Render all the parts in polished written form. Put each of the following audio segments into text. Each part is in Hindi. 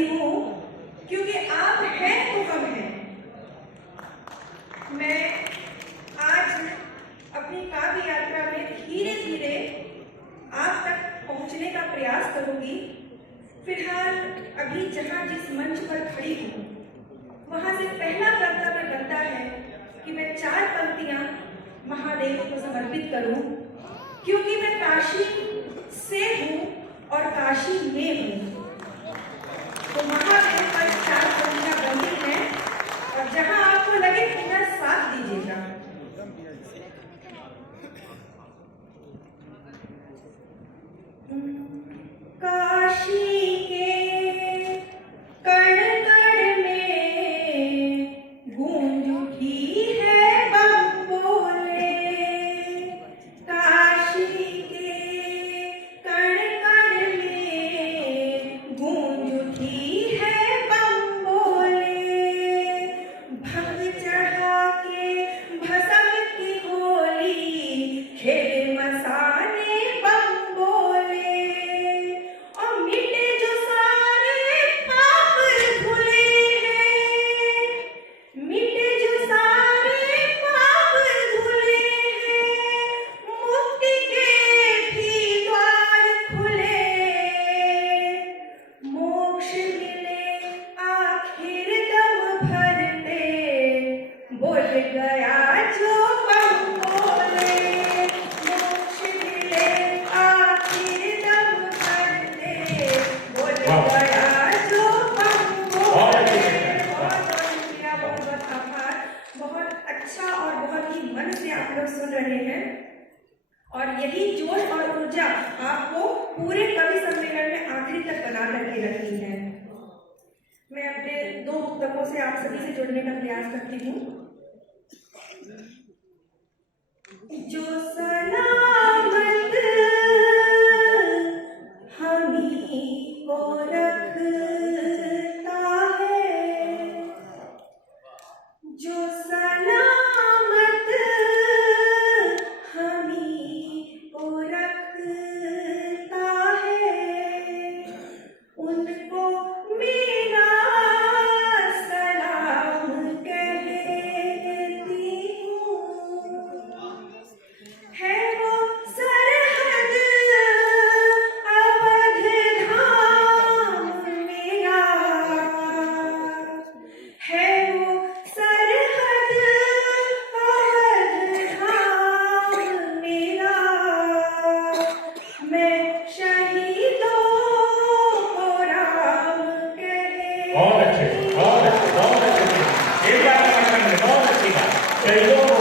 करती हूँ क्योंकि आप हैं तो हम हैं। मैं आज अपनी काव्य यात्रा में धीरे धीरे आप तक पहुंचने का प्रयास करूंगी। फिलहाल अभी जहां जिस मंच पर खड़ी हूँ वहां से पहला कर्तव्य बनता है कि मैं 4 पंक्तियां महादेव को समर्पित करूं, क्योंकि मैं काशी से हूं और काशी में हूं। तो महादेव पर 4 पंक्तियां बनती हैं और जहां आपको लगे पूरा साथ दीजिएगा। काशी के कण कण में गूंज उठी है बम बोले। काशी के कण कण में गूंज उठी है बम बोले। भंग चढ़ा के भस्म की होली खेले मसाने बम बोले। और मिटे जो सारे पाप धुले हैं, मिटे जो सारे पाप धुले हैं, मुक्ति के भी द्वार खुले। मोक्ष मिले आखिर दम भरते, बोल गया जो बम बोले। मोक्ष मिले आखिर दम भरते, बोल गया जो बम बोले। बहुत शुक्रिया, बहुत आभार। बहुत अच्छा और बहुत ही मन से आप लोग सुन रहे हैं और यही जोश और ऊर्जा आपको पूरे कवि सम्मेलन में आखिरी तक बना करके रखी है। मैं अपने 2 पुस्तकों से आप सभी से जुड़ने का प्रयास करती हूँ। जो सलामत हमी को रखता है, जो सलामत हमी को रखता है, उनको मेरा सलाम कहती हूँ। है वो सरहद अवध धाम मेरा, है वो सरहद अवध धाम मेरा। मैं शहीदों को राम कहती। बहुत अच्छे, बहुत अच्छे, बहुत अच्छे। एक बार बहुत अच्छी बात। शहीदों को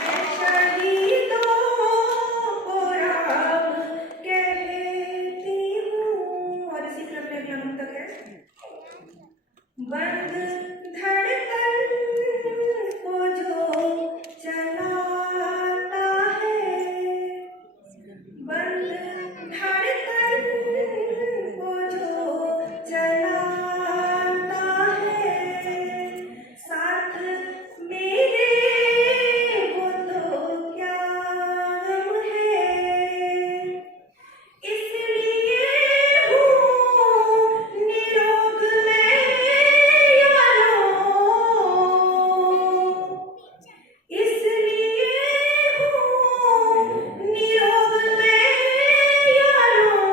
मैं शहीदों को राम कहती हूँ। और इसी क्रम में अगला मुक्तक है। बंद धड़कन को जो चलाता है, बंद धड़कन को जो चलाता है, साथ मेरे वो तो क्या गम है। इसलिए हूँ निरोग मैं यारों, इसलिए हूँ निरोग मैं यारों।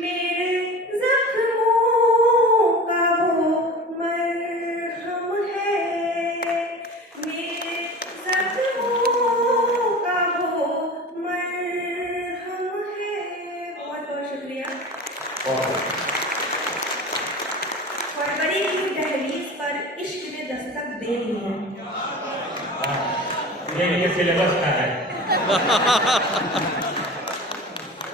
मेरे जख्मों का वो मरहम है, मेरे जख्मों का वो मरहम है। बहुत बहुत शुक्रिया। और बड़ी ही दहलीज पर इश्क ने दस्तक दे दी है। ये सिलेबस का है।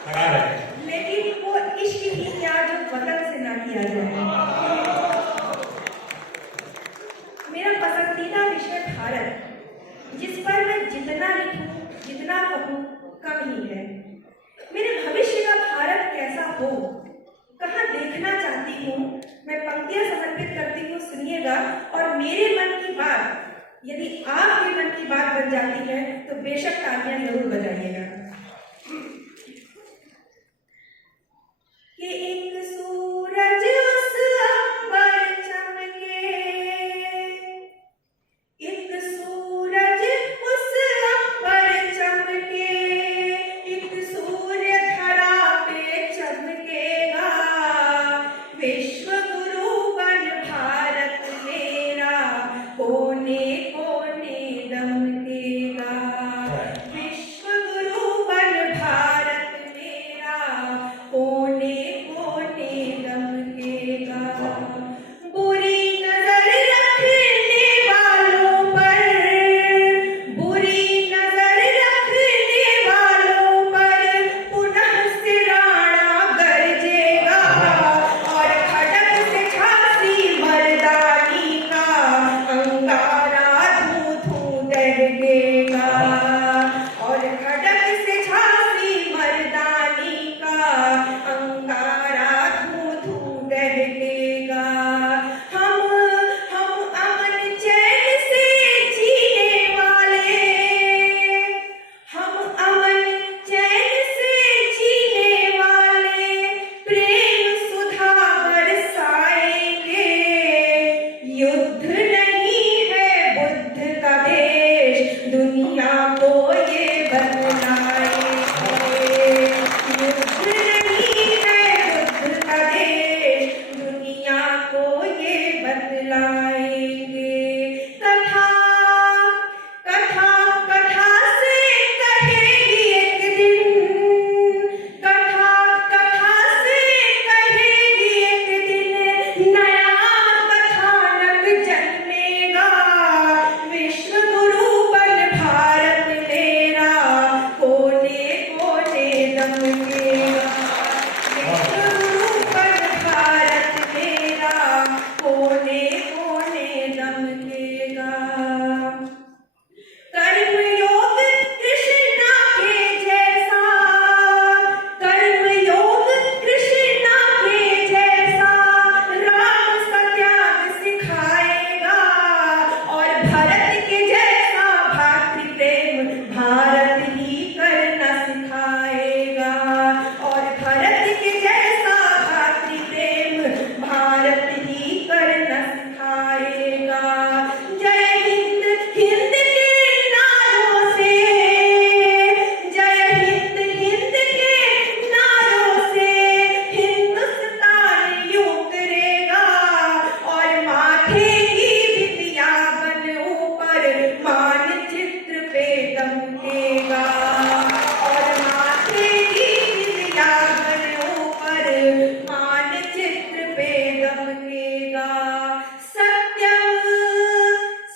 लगा रहे। लेकिन वो इश्क ही क्या जो वतन से ना किया जाए। मेरा पसंदीदा विषय भारत, जिस पर मैं जितना लिखूं जितना कहूं कम ही है। मेरे भविष्य का भारत कैसा हो, कहाँ देखना चाहती हूँ, मैं पंक्तियां समर्पित करती हूँ, सुनिएगा। और मेरे मन की बात यदि आपके मन की बात बन जाती है तो बेशक तालियां जरूर बजाइएगा। कि एक सूरज उस अंबर चमके, एक सूरज उस अंबर चमके, एक सूर्य धरा पे चमकेगा, विश्व गुरु बन भारत मेरा कोने कोने दमकेगा, विश्व गुरु बन भारत मेरा कोने कोने दमकेगा। बुरी नजर रखने वालों पर, बुरी नजर रखने वालों पर पुनः से राणा गरजेगा, और खड़क से झांसी मर्दानी का अंगारा धू धू दहकेगा, और खड़क से झांसी मर्दानी का अंगारा धू धू दहकेगा। हम अमन चैन से जीने वाले, हम अमन चैन से जीने वाले प्रेम सुधा बरसाएंगे, युद्ध नहीं है बुद्ध का देश दुनिया को ये बतलाएंगे, युद्ध नहीं है बुद्ध का देश दुनिया को ये बतलाएंगे। कथा कथा कथा से कहेगी एक दिन, कथा कथा से कहेगी एक दिन, नया कथानक जन्मेगा, विश्व गुरु बन भारत मेरा कोने कोने दमकेगा, विश्व गुरु बन भारत मेरा कोने कोने दमकेगा। कर्मयोग कृष्णा के जैसा, कर्मयोग कृष्णा के जैसा राम सत्याग सिखाएगा, और भरत के जैसा भातृ प्रेम भारत ही करना सिखाएगा, और भरत के जैसा भातृ प्रेम भारत ही करना सिखाएगा। जय हिंद हिंद के नारों से, जय हिंद हिंद के नारों से हिंदुस्तान यूं करेगा, और माथे की बिंदिया बन ऊपर मानचित्र पे दमकेगा, और माथे की बिंदिया बन ऊपर मानचित्र पे दमकेगा। सत्यम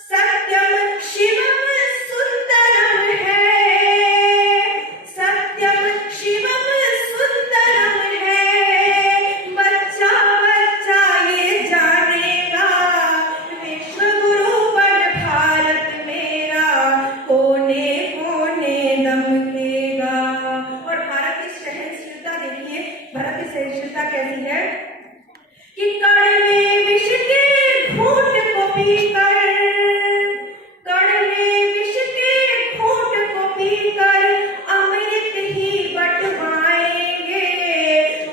सत्यम शिवम सुंदरम है, सत्यम शिवम सुंदरम है, बच्चा बच्चा ये जानेगा, विश्व गुरु बन भारत मेरा कोने कोने दमकेगा। और भारत की सहनशीलता देखिए, भारत की सहनशीलता कैसी है कि कड़वे विष के घूंट को पीकर, कड़वे विष के घूंट को पीकर अमृत ही बटवाएंगे,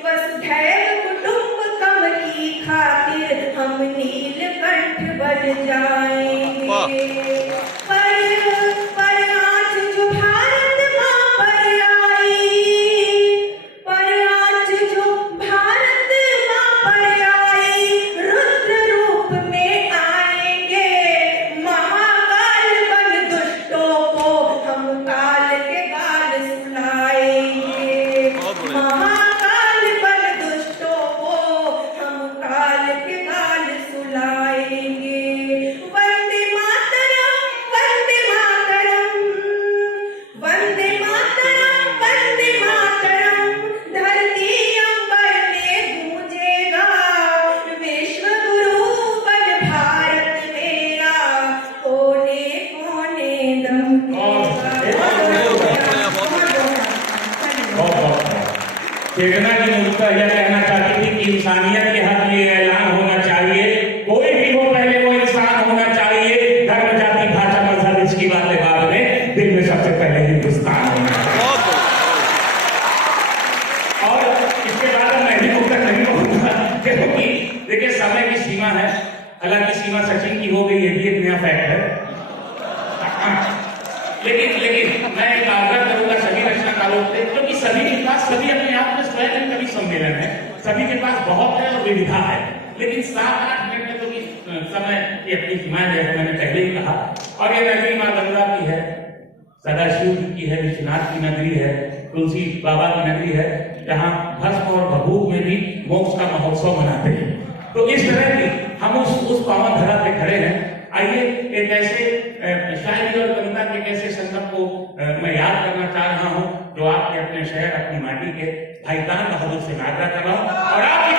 वसुधैव कुटुंबकम की खातिर हम नीलकंठ बन जाएंगे। पर आज जो भारत माँ पर आई, पर आज जो भारत माँ पर आई, रुद्र रूप में आएंगे, महाकाल बन दुष्टों को हम काल के गाल सुनाएंगे, महाकाल बन दुष्टों को हम काल के गाल सुनाएंगे। वंदे मातरम, वंदे मातरम, वंदे मातरम, वंदे मातरम, धरती अंबर में गूंजेगा, विश्व गुरु बन भारत मेरा कोने कोने दमकेगा। चेतना की मूर्खता यह कहना चाहती थी कि इंसानियत के हक ये ऐलान होना चाहिए, कोई भी हो पहले वो इंसान होना चाहिए, धर्म जाति भाषा मजहब इसकी बातें बाद में, दिल में सबसे पहले हिंदुस्तान होना चाहिए। और इसके बाद मैं ही क्योंकि देखिए समय की सीमा है, हालांकि सीमा सचिन की हो गई, ये भी एक नया फैक्ट है। लेकिन मैं एक आग्रह करूंगा सभी रचनाकारों से, क्योंकि सभी के पास, सभी अपने आप में स्वयं एक कवि सम्मेलन है, सभी के पास बहुत है और विविधा है, लेकिन 7-8 मिनट में तो समय की अपनी सीमाएं, जैसे मैंने पहले ही कहा। और ये नगरी माँ गंगा की है, सदाशिव की है, विश्वनाथ की नगरी है, तुलसी बाबा की नगरी है, जहाँ भस्म और भभूत में भी मोक्ष का महोत्सव मनाते हैं। तो इस तरह की हम उस पावन धरा पे खड़े हैं। आइए एक ऐसे शायरी और कविता के एक ऐसे संकल्प को मैं याद करना चाह रहा हूँ, जो आपके अपने शहर, अपनी माटी के भाई तान बहादुर से मैं आग्रह कर रहा हूँ, और आपकी